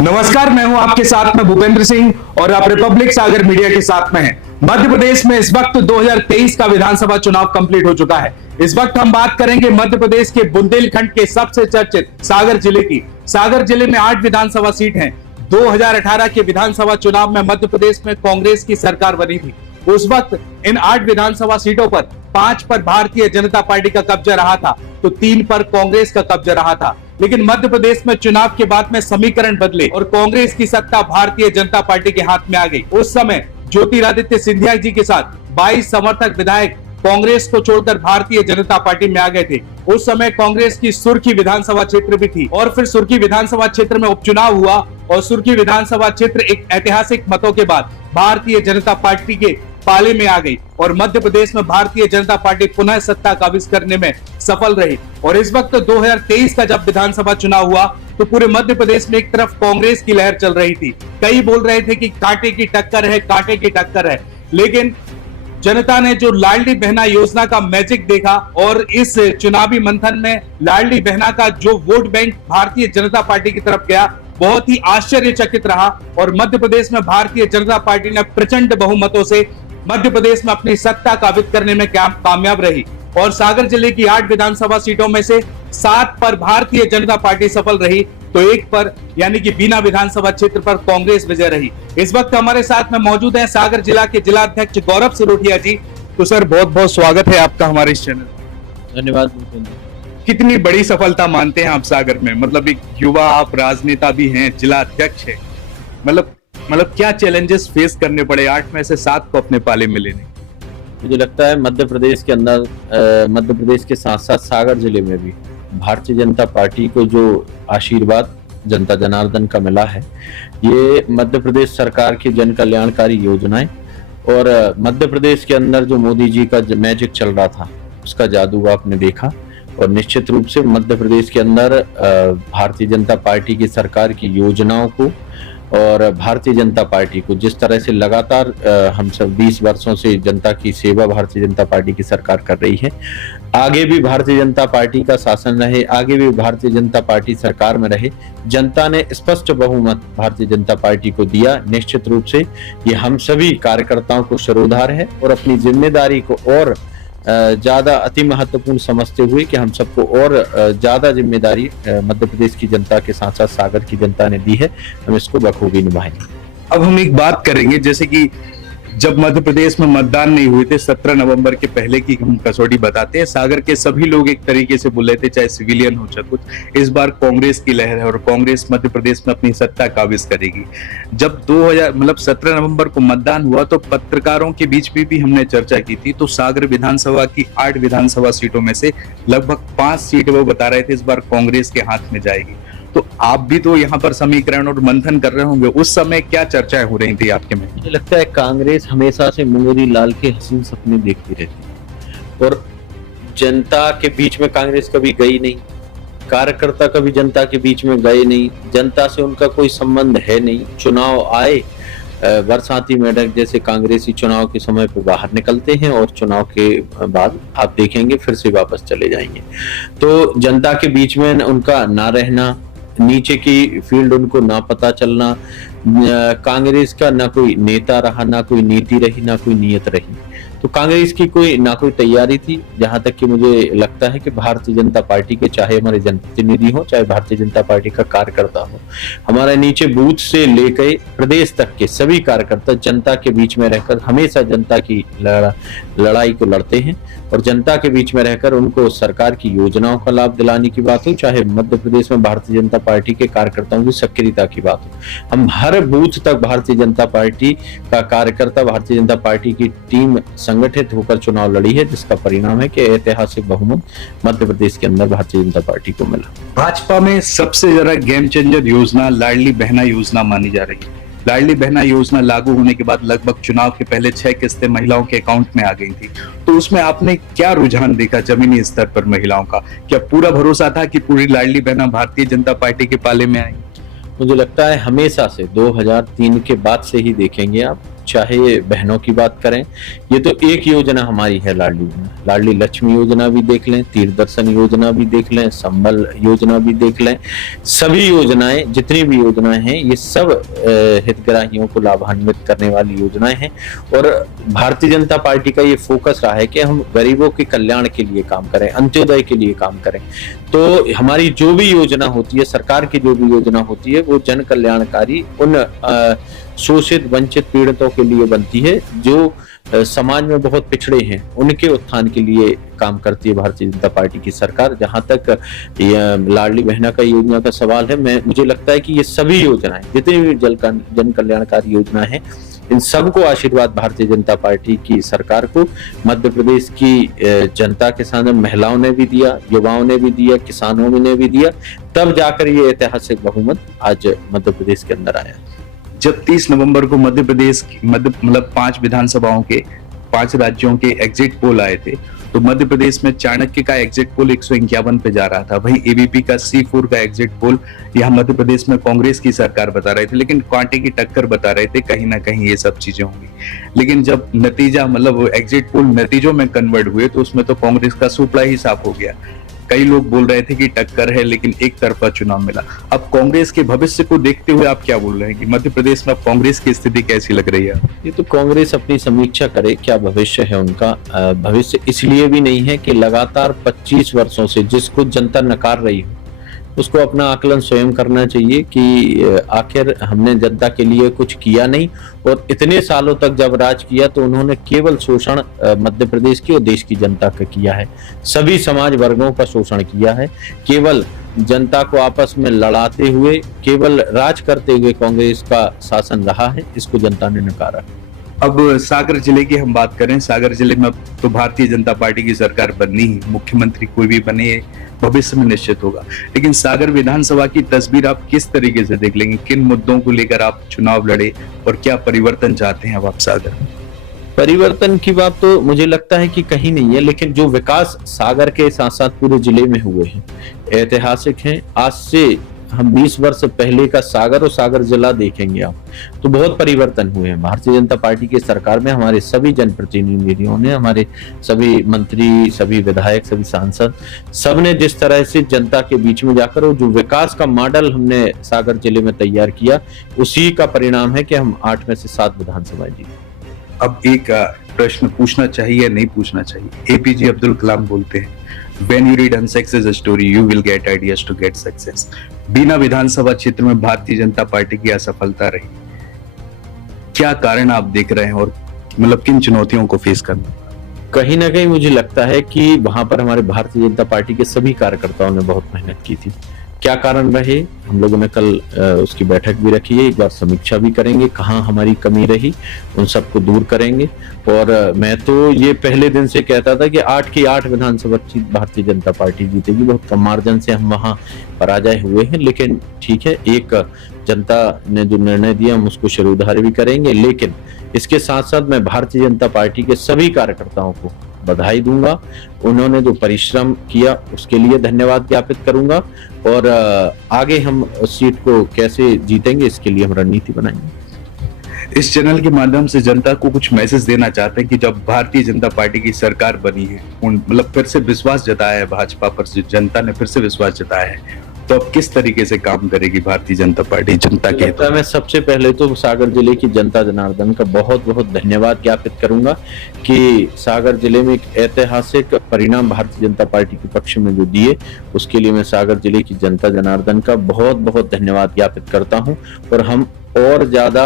नमस्कार, मैं हूं आपके साथ में भूपेंद्र सिंह और आप रिपब्लिक सागर मीडिया के साथ में हैं। मध्य प्रदेश में इस वक्त 2023 का विधानसभा चुनाव कंप्लीट हो चुका है। इस वक्त हम बात करेंगे मध्य प्रदेश के बुंदेलखंड के सबसे चर्चित सागर जिले की। सागर जिले में 8 विधानसभा सीट हैं। 2018 के विधानसभा चुनाव में मध्य प्रदेश में कांग्रेस की सरकार बनी थी। उस वक्त इन 8 विधानसभा सीटों पर 5 पर भारतीय जनता पार्टी का कब्जा रहा था, तो 3 पर कांग्रेस का कब्जा रहा था। लेकिन मध्य प्रदेश में चुनाव के बाद में समीकरण बदले और कांग्रेस की सत्ता भारतीय जनता पार्टी के हाथ में आ गई। उस समय ज्योतिरादित्य सिंधिया जी के साथ 22 समर्थक विधायक कांग्रेस को छोड़कर भारतीय जनता पार्टी में आ गए थे। उस समय कांग्रेस की सुर्खी विधानसभा क्षेत्र भी थी और फिर सुर्खी विधानसभा क्षेत्र में उपचुनाव हुआ और सुर्खी विधानसभा क्षेत्र एक ऐतिहासिक मतों के बाद भारतीय जनता पार्टी के पाले में आ गई और मध्य प्रदेश में भारतीय जनता पार्टी पुनः सत्ता काबिज करने में सफल रही। और इस वक्त 2023 का जब विधानसभा चुनाव हुआ तो पूरे मध्य प्रदेश में एक तरफ कांग्रेस की लहर चल रही थी। कई बोल रहे थे कि कांटे की टक्कर है, कांटे की टक्कर है। लेकिन जनता ने जो लाडली बहना योजना का मैजिक देखा और इस चुनावी मंथन में लाडली बहना का जो vote bank Bharatiya Janata party की तरफ गया, बहुत ही आश्चर्यचकित रहा और मध्य प्रदेश में भारतीय जनता पार्टी ने प्रचंड बहुमतों से मध्य प्रदेश में अपनी सत्ता काबिज करने में कामयाब रही। और सागर जिले की 8 विधानसभा सीटों में से 7 पर भारतीय जनता पार्टी सफल रही, तो 1 पर यानी कि बीना विधानसभा क्षेत्र पर कांग्रेस विजय रही। इस वक्त हमारे साथ में मौजूद है सागर जिला के जिला अध्यक्ष गौरव सिरोठिया जी। तो सर, बहुत बहुत स्वागत है आपका हमारे इस चैनल। धन्यवाद। कितनी बड़ी सफलता मानते हैं आप सागर में? मतलब एक युवा आप राजनेता भी हैं, जिला अध्यक्ष है, मतलब क्या चैलेंजेस फेस करने पड़े 8 में से 7 को अपने पाले में लेने? मुझे लगता है मध्य प्रदेश के अंदर मध्य प्रदेश के साथ साथ सागर जिले में भी भारतीय जनता पार्टी को जो आशीर्वाद जनता जनार्दन का मिला है, ये मध्य प्रदेश सरकार की जन कल्याणकारी योजनाएं और मध्य प्रदेश के अंदर जो मोदी जी का मैजिक चल रहा था उसका जादू आपने देखा। और निश्चित रूप से मध्य प्रदेश के अंदर भारतीय जनता पार्टी की सरकार की योजनाओं को और भारतीय जनता पार्टी को जिस तरह से लगातार हम सब 20 वर्षों से जनता की सेवा भारतीय जनता पार्टी की सरकार कर रही है, आगे भी भारतीय जनता पार्टी का शासन रहे, आगे भी भारतीय जनता पार्टी सरकार में रहे। जनता ने स्पष्ट बहुमत भारतीय जनता पार्टी को दिया। निश्चित रूप से ये हम सभी कार्यकर्ताओं को शिरोधार है और अपनी जिम्मेदारी को और ज्यादा अति महत्वपूर्ण समझते हुए कि हम सबको और ज्यादा जिम्मेदारी मध्य प्रदेश की जनता के साथ साथ सागर की जनता ने दी है, हम इसको बखूबी निभाएंगे। अब हम एक बात करेंगे, जैसे कि जब मध्य प्रदेश में मतदान नहीं हुए थे 17 नवंबर के पहले की हम कसौटी बताते हैं, सागर के सभी लोग एक तरीके से बोल रहे थे, चाहे सिविलियन हो चाहे कुछ, इस बार कांग्रेस की लहर है और कांग्रेस मध्य प्रदेश में अपनी सत्ता काबिज करेगी। जब 17 नवंबर को मतदान हुआ तो पत्रकारों के बीच में भी हमने चर्चा की थी, तो सागर विधानसभा की 8 विधानसभा सीटों में से लगभग 5 सीट वो बता रहे थे इस बार कांग्रेस के हाथ में जाएगी। तो आप भी तो यहाँ पर समीकरण और मंथन कर रहे होंगे, उस समय क्या चर्चाएं हो रही थी आपके में? मुझे लगता है कांग्रेस हमेशा से मुंगेरी लाल के हसीन सपने देखती रहती है और जनता के बीच में कांग्रेस कभी गई नहीं, कार्यकर्ता कभी जनता के बीच में गए नहीं, जनता से उनका कोई संबंध है नहीं। चुनाव आए, बरसाती मेढक जैसे कांग्रेसी चुनाव के समय पे बाहर निकलते हैं और चुनाव के बाद आप देखेंगे फिर से वापस चले जाएंगे। तो जनता के बीच में उनका ना रहना, नीचे की फील्ड उनको ना पता चलना, कांग्रेस का ना कोई नेता रहा, ना कोई नीति रही, ना कोई नीयत रही, तो कांग्रेस की ना कोई तैयारी थी। जहां तक कि मुझे लगता है कि भारतीय जनता पार्टी के चाहे हमारे जनप्रतिनिधि हो, चाहे भारतीय जनता पार्टी का कार्यकर्ता हो, हमारे नीचे बूथ से लेकर प्रदेश तक के सभी कार्यकर्ता जनता के बीच में रहकर हमेशा जनता की लड़ाई को लड़ते हैं और जनता के बीच में रहकर उनको सरकार की योजनाओं का लाभ दिलाने की बात हो, चाहे मध्य प्रदेश में भारतीय जनता पार्टी के कार्यकर्ताओं की सक्रियता की बात हो, हम हर बूथ तक भारतीय जनता पार्टी का कार्यकर्ता, भारतीय जनता पार्टी की टीम संगठित होकर चुनाव लड़ी है, जिसका परिणाम है कि ऐतिहासिक बहुमत मध्य प्रदेश के अंदर भारतीय जनता पार्टी को मिला। भाजपा में सबसे ज्यादा गेम चेंजर योजना लाडली बहना योजना मानी जा रही है। लाडली बहना योजना लागू होने के बाद लगभग चुनाव के पहले 6 किस्तें महिलाओं के अकाउंट में आ गई थी, तो उसमें आपने क्या रुझान देखा जमीनी स्तर पर महिलाओं का? क्या पूरा भरोसा था कि पूरी लाडली बहना भारतीय जनता पार्टी के पाले में आएगी? मुझे लगता है हमेशा से 2003 के बाद से ही देखेंगे आप, चाहे बहनों की बात करें, ये तो एक योजना हमारी है लाडली लक्ष्मी योजना भी देख लें, तीर्थ दर्शन योजना भी देख लें, संबल योजना भी देख लें। सभी योजनाएं, जितनी भी योजनाएं हैं, ये सब हितग्राहियों को लाभान्वित करने वाली योजनाएं हैं। और भारतीय जनता पार्टी का ये फोकस रहा है कि हम गरीबों के कल्याण के लिए काम करें, अंत्योदय के लिए काम करें। तो हमारी जो भी योजना होती है, सरकार की जो भी योजना होती है, वो जन कल्याणकारी, उन शोषित, वंचित, पीड़ितों के लिए बनती है जो समाज में बहुत पिछड़े हैं, उनके उत्थान के लिए काम करती है भारतीय जनता पार्टी की सरकार। जहां तक लाडली बहना का योजना का सवाल है, मुझे लगता है कि ये सभी योजनाएं, जितनी भी जन कल्याणकारी योजना है, इन सबको आशीर्वाद भारतीय जनता पार्टी की सरकार को मध्य प्रदेश की जनता के सामने महिलाओं ने भी दिया, युवाओं ने भी दिया, किसानों ने भी दिया, तब जाकर ये ऐतिहासिक बहुमत आज मध्य प्रदेश के अंदर आया। जब 30 नवंबर को मध्य प्रदेश मतलब 5 विधानसभाओं के 5 राज्यों के एग्जिट पोल आए थे, तो मध्य प्रदेश में चाणक्य का एग्जिट पोल 151 पे जा रहा था। वहीं एबीपी का C4 का एग्जिट पोल यहाँ मध्य प्रदेश में कांग्रेस की सरकार बता रहे थे, लेकिन कांटे की टक्कर बता रहे थे, कहीं ना कहीं ये सब चीजें होंगी। लेकिन जब नतीजा मतलब एग्जिट पोल नतीजों में कन्वर्ट हुए, तो उसमें तो कांग्रेस का सुपड़ा ही साफ हो गया। कई लोग बोल रहे थे कि टक्कर है, लेकिन एक तरफा चुनाव मिला। अब कांग्रेस के भविष्य को देखते हुए आप क्या बोल रहे हैं कि मध्य प्रदेश में अब कांग्रेस की स्थिति कैसी लग रही है? ये तो कांग्रेस अपनी समीक्षा करे, क्या भविष्य है उनका। भविष्य इसलिए भी नहीं है कि लगातार 25 वर्षों से जिसको जनता नकार रही हो, उसको अपना आकलन स्वयं करना चाहिए कि आखिर हमने जनता के लिए कुछ किया नहीं। और इतने सालों तक जब राज किया तो उन्होंने केवल शोषण मध्य प्रदेश की और देश की जनता का किया है, सभी समाज वर्गों का शोषण किया है। केवल जनता को आपस में लड़ाते हुए, केवल राज करते हुए कांग्रेस का शासन रहा है, इसको जनता ने नकारा। अब सागर जिले की हम बात करें, सागर जिले में तो भारतीय जनता पार्टी की सरकार बननी ही, मुख्यमंत्री कोई भी बने भविष्य में निश्चित होगा। लेकिन सागर विधानसभा की तस्वीर आप किस तरीके से देख लेंगे? किन मुद्दों को लेकर आप चुनाव लड़े और क्या परिवर्तन चाहते हैं अब आप सागर में? परिवर्तन की बात तो मुझे लगता है कि कहीं नहीं है, लेकिन जो विकास सागर के साथ साथ पूरे जिले में हुए हैं, ऐतिहासिक हैं। आज से हम 20 वर्ष पहले का सागर और सागर जिला देखेंगे आप, तो बहुत परिवर्तन हुए हैं। भारतीय जनता पार्टी की सरकार में हमारे सभी जनप्रतिनिधियों ने, हमारे सभी मंत्री, सभी विधायक, सभी सांसद, सबने जिस तरह से जनता के बीच में जाकर और जो विकास का मॉडल हमने सागर जिले में तैयार किया, उसी का परिणाम है कि हम 8 में से 7 विधानसभाएं जीते। अब एक प्रश्न पूछना चाहिए, नहीं पूछना चाहिए? एपीजे अब्दुल कलाम बोलते हैं, When you read unsuccess story, you will get ideas to get success. बिना विधानसभा क्षेत्र में भारतीय जनता पार्टी की असफलता रही, क्या कारण आप देख रहे हैं और मतलब किन चुनौतियों को फेस करना? कहीं ना कहीं मुझे लगता है कि वहां पर हमारे भारतीय जनता पार्टी के सभी कार्यकर्ताओं ने बहुत मेहनत की थी। क्या कारण रहे, हम लोगों ने कल उसकी बैठक भी रखी है, एक बार समीक्षा भी करेंगे, कहाँ हमारी कमी रही, उन सबको दूर करेंगे। और मैं तो ये पहले दिन से कहता था कि 8 की 8 विधानसभा भारतीय जनता पार्टी जीतेगी। बहुत कम मार्जिन से हम वहां पराजय हुए हैं, लेकिन ठीक है, एक जनता ने जो निर्णय दिया हम उसको शिरोधार्य भी करेंगे। लेकिन इसके साथ साथ मैं भारतीय जनता पार्टी के सभी कार्यकर्ताओं को बधाई दूंगा, उन्होंने जो परिश्रम किया उसके लिए धन्यवाद ज्ञापित करूंगा। और आगे हम उस सीट को कैसे जीतेंगे, इसके लिए हम रणनीति बनाएंगे। इस चैनल के माध्यम से जनता को कुछ मैसेज देना चाहते हैं कि जब भारतीय जनता पार्टी की सरकार बनी है, मतलब फिर से विश्वास जताया है भाजपा पर, जनता ने फिर से विश्वास जताया है, तो अब किस तरीके से काम करेगी भारतीय जनता पार्टी जनता के हित में? मैं सबसे पहले तो सागर जिले की जनता जनार्दन का बहुत बहुत धन्यवाद ज्ञापित करूंगा कि सागर जिले में एक ऐतिहासिक परिणाम भारतीय जनता पार्टी के पक्ष में जो दिए, उसके लिए मैं सागर जिले की जनता जनार्दन का बहुत बहुत धन्यवाद ज्ञापित करता हूं। और हम और ज्यादा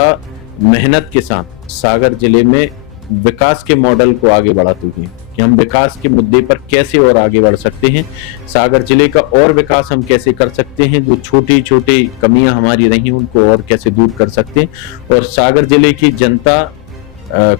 मेहनत के साथ सागर जिले में विकास के मॉडल को आगे बढ़ाते हुए कि हम विकास के मुद्दे पर कैसे और आगे बढ़ सकते हैं, सागर जिले का और विकास हम कैसे कर सकते हैं, जो छोटी छोटी कमियां हमारी रही उनको और कैसे दूर कर सकते हैं, और सागर जिले की जनता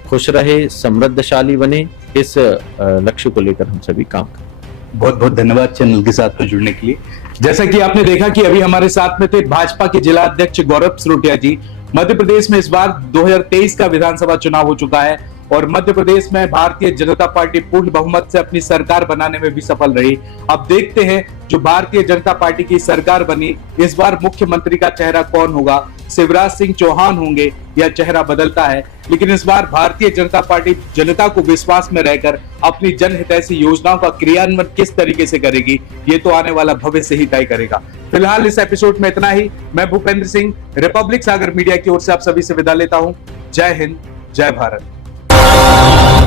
खुश रहे, समृद्धशाली बने, इस लक्ष्य को लेकर हम सभी काम करें। बहुत बहुत धन्यवाद चैनल के साथ में जुड़ने के लिए। जैसा कि आपने देखा कि अभी हमारे साथ में थे भाजपा के जिला अध्यक्ष गौरव सरोटिया जी। मध्य प्रदेश में इस बार 2023 का विधानसभा चुनाव हो चुका है और मध्य प्रदेश में भारतीय जनता पार्टी पूर्ण बहुमत से अपनी सरकार बनाने में भी सफल रही। अब देखते हैं जो भारतीय जनता पार्टी की सरकार बनी, इस बार मुख्यमंत्री का चेहरा कौन होगा, शिवराज सिंह चौहान होंगे या चेहरा बदलता है, लेकिन इस बार भारतीय जनता पार्टी जनता को विश्वास में रहकर अपनी जनहितैषी योजनाओं का क्रियान्वयन किस तरीके से करेगी, ये तो आने वाला भविष्य ही तय करेगा। फिलहाल इस एपिसोड में इतना ही। मैं भूपेंद्र सिंह रिपब्लिक सागर मीडिया की ओर से आप सभी से विदा लेता हूं। जय हिंद, जय भारत।